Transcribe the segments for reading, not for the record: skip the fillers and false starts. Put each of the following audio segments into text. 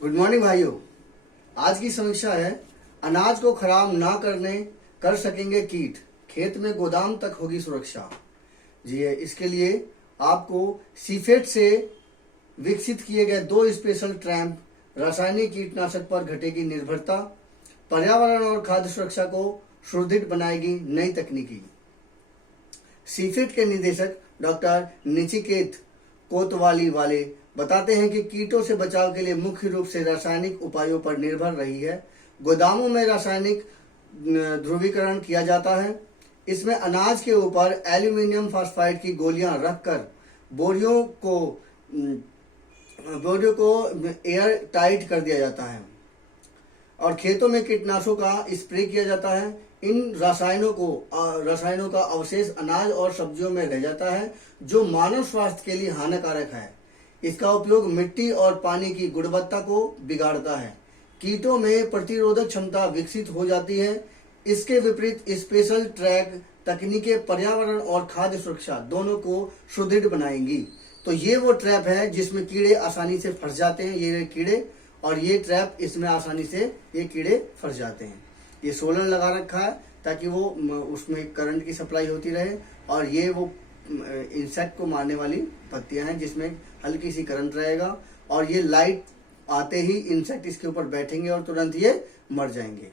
Good morning भाइयों। आज की समीक्षा है अनाज को खराब ना करने कर सकेंगे कीट, खेत में गोदाम तक होगी सुरक्षा। जी है, इसके लिए आपको सीफेट से विकसित किए गए 2 स्पेशल ट्रैम्प रासायनिक कीटनाशक पर घटेगी निर्भरता, पर्यावरण और खाद्य सुरक्षा को सुदृढ़ बनाएगी नई तकनीकी। सीफेट के निदेशक डॉक्टर निचिकेत कोतवाली वाले बताते हैं कि कीटों से बचाव के लिए मुख्य रूप से रासायनिक उपायों पर निर्भर रही है। गोदामों में रासायनिक ध्रुवीकरण किया जाता है। इसमें अनाज के ऊपर एल्यूमिनियम फॉस्फाइड की गोलियां रखकर बोरियों को एयर टाइट कर दिया जाता है और खेतों में कीटनाशकों का स्प्रे किया जाता है। इन रसायनों का अवशेष अनाज और सब्जियों में रह जाता है, जो मानव स्वास्थ्य के लिए हानिकारक है। इसका उपयोग मिट्टी और पानी की गुणवत्ता को बिगाड़ता है। कीटों में प्रतिरोधक क्षमता विकसित हो जाती है। इसके विपरीत स्पेशल ट्रैक तकनीकें पर्यावरण और खाद्य सुरक्षा दोनों को सुदृढ़ बनाएंगी। तो ये वो ट्रैप है जिसमें कीड़े आसानी से फंस जाते हैं, ये कीड़े, और ये ट्रैप इसमें आसानी से ये कीड़े फंस जाते हैं। ये सोलर लगा रखा है ताकि वो उसमें करंट की सप्लाई होती रहे, और ये वो इंसेक्ट को मारने वाली पत्तियां हैं जिसमें हल्की सी करंट रहेगा, और ये लाइट आते ही इंसेक्ट इसके ऊपर बैठेंगे और तुरंत ये मर जाएंगे।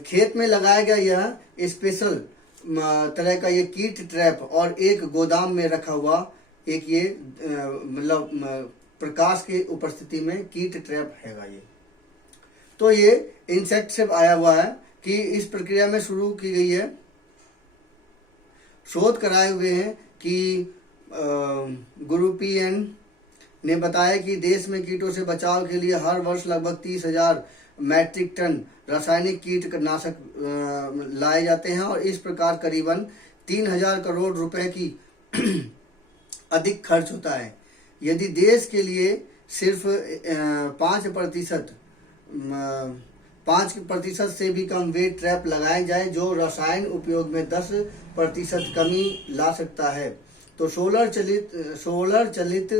खेत में लगाया गया यह स्पेशल तरह का ये कीट ट्रैप और एक गोदाम में रखा हुआ एक ये मतलब प्रकाश की उपस्थिति में कीट ट्रैप हैगा ये। तो ये इंसेक्ट से आया हुआ है कि इस प्रक्रिया में शुरू की गई है। शोध कराए हुए हैं कि गुरु PN ने बताया कि देश में कीटों से बचाव के लिए हर वर्ष लगभग 30,000 मैट्रिक टन रासायनिक कीटनाशक लाए जाते हैं और इस प्रकार करीबन 3,000 करोड़ रुपए की अधिक खर्च होता है। यदि देश के लिए सिर्फ 5% से भी कम वे ट्रैप लगाए जाए जो रसायन उपयोग में 10% कमी ला सकता है, तो सोलर चलित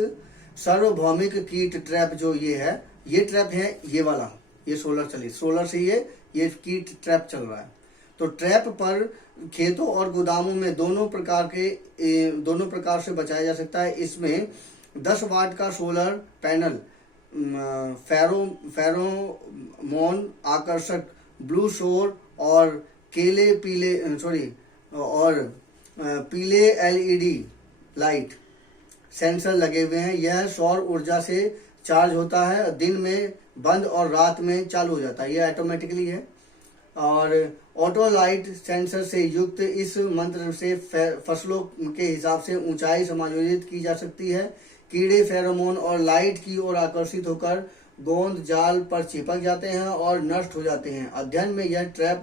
सार्वभौमिक कीट ट्रैप जो ये ट्रैप है, ये वाला, ये सोलर से ये कीट ट्रैप चल रहा है। तो ट्रैप पर खेतों और गोदामों में दोनों प्रकार से बचाया जा सकता है। इसमें 10 वाट का सोलर पैनल, फेरोमोन आकर्षक, ब्लू शोर और पीले LED लाइट सेंसर लगे हुए हैं। यह सौर ऊर्जा से चार्ज होता है, दिन में बंद और रात में चालू हो जाता है, यह ऑटोमेटिकली है। और ऑटो लाइट सेंसर से युक्त इस मंत्र से फसलों के हिसाब से ऊंचाई समायोजित की जा सकती है। कीड़े फेरोमोन और लाइट की ओर आकर्षित होकर गोंद जाल पर चिपक जाते हैं और नष्ट हो जाते हैं। अध्ययन में यह ट्रैप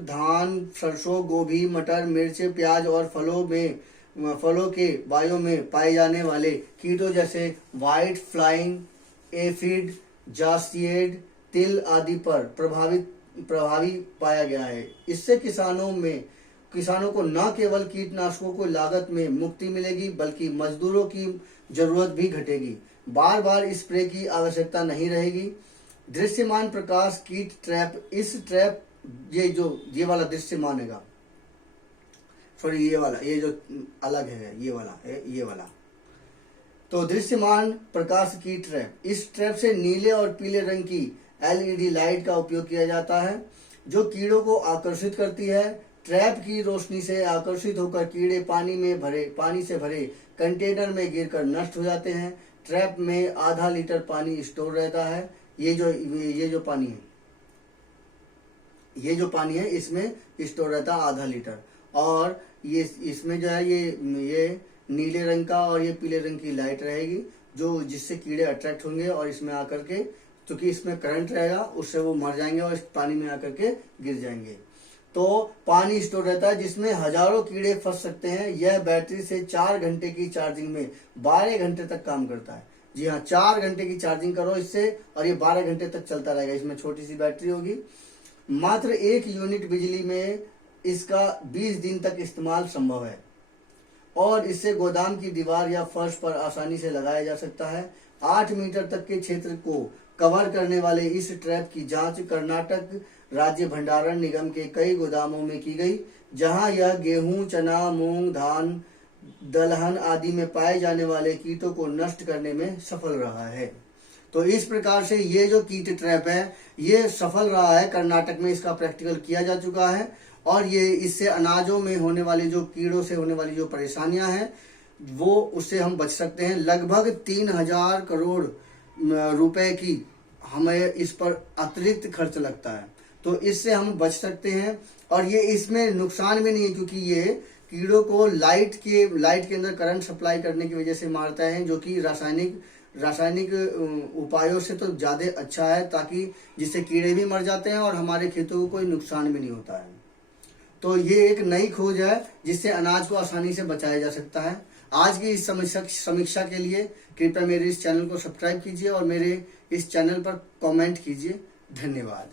धान, सरसों, गोभी, मटर, मिर्च, प्याज और फलों के बायों में पाए जाने वाले कीटों जैसे व्हाइट फ्लाइंग एफिड, जासिएड, तिल आदि पर प्रभावी पाया गया है। इससे किसानों को न केवल कीटनाशकों को लागत में मुक्ति मिलेगी बल्कि मजदूरों की जरूरत भी घटेगी। बार बार स्प्रे की आवश्यकता नहीं रहेगी। दृश्यमान प्रकाश कीट ट्रैप, ये वाला दृश्यमान है, सॉरी ये जो अलग है ये वाला। तो दृश्यमान प्रकाश की ट्रैप, इस ट्रैप से नीले और पीले रंग की LED लाइट का उपयोग किया जाता है जो कीड़ों को आकर्षित करती है। ट्रैप की रोशनी से आकर्षित होकर कीड़े पानी से भरे कंटेनर में गिरकर नष्ट हो जाते हैं। ट्रैप में आधा लीटर पानी स्टोर रहता है। ये जो पानी है इसमें स्टोर रहता है आधा लीटर, और ये इसमें जो है ये नीले रंग का और ये पीले रंग की लाइट रहेगी जिससे कीड़े अट्रैक्ट होंगे और इसमें आकर के, क्योंकि इसमें करंट रहेगा, उससे वो मर जाएंगे और इस पानी में आकर के गिर जाएंगे। तो पानी स्टोर रहता है जिसमें हजारों कीड़े फंस सकते हैं। यह बैटरी से 4 घंटे की चार्जिंग में 12 घंटे तक काम करता है। जी हाँ, 4 घंटे की चार्जिंग करो इससे और ये 12 घंटे तक चलता रहेगा। इसमें छोटी सी बैटरी होगी। मात्र 1 यूनिट बिजली में इसका 20 दिन तक इस्तेमाल संभव है। और इससे गोदाम की दीवार या फर्श पर आसानी से लगाया जा सकता है। 8 मीटर तक के क्षेत्र को कवर करने वाले इस ट्रैप की जांच कर्नाटक राज्य भंडारण निगम के कई गोदामों में की गई, जहां यह गेहूं, चना, मूंग, धान, दलहन आदि में पाए जाने वाले कीटों को नष्ट करने में सफल रहा है। तो इस प्रकार से ये जो कीट ट्रैप है ये सफल रहा है। कर्नाटक में इसका प्रैक्टिकल किया जा चुका है और ये इससे अनाजों में होने वाली जो कीड़ों से होने वाली जो परेशानियां हैं वो उससे हम बच सकते हैं। लगभग 3000 करोड़ रुपए की हमें इस पर अतिरिक्त खर्च लगता है, तो इससे हम बच सकते हैं। और ये इसमें नुकसान भी नहीं है, क्योंकि ये कीड़ों को लाइट के अंदर करंट सप्लाई करने की वजह से मारता है, जो कि रासायनिक उपायों से तो ज़्यादा अच्छा है, ताकि जिससे कीड़े भी मर जाते हैं और हमारे खेतों को कोई नुकसान भी नहीं होता है। तो ये एक नई खोज है जिससे अनाज को आसानी से बचाया जा सकता है। आज की इस समीक्षा के लिए कृपया मेरे इस चैनल को सब्सक्राइब कीजिए और मेरे इस चैनल पर कमेंट कीजिए। धन्यवाद।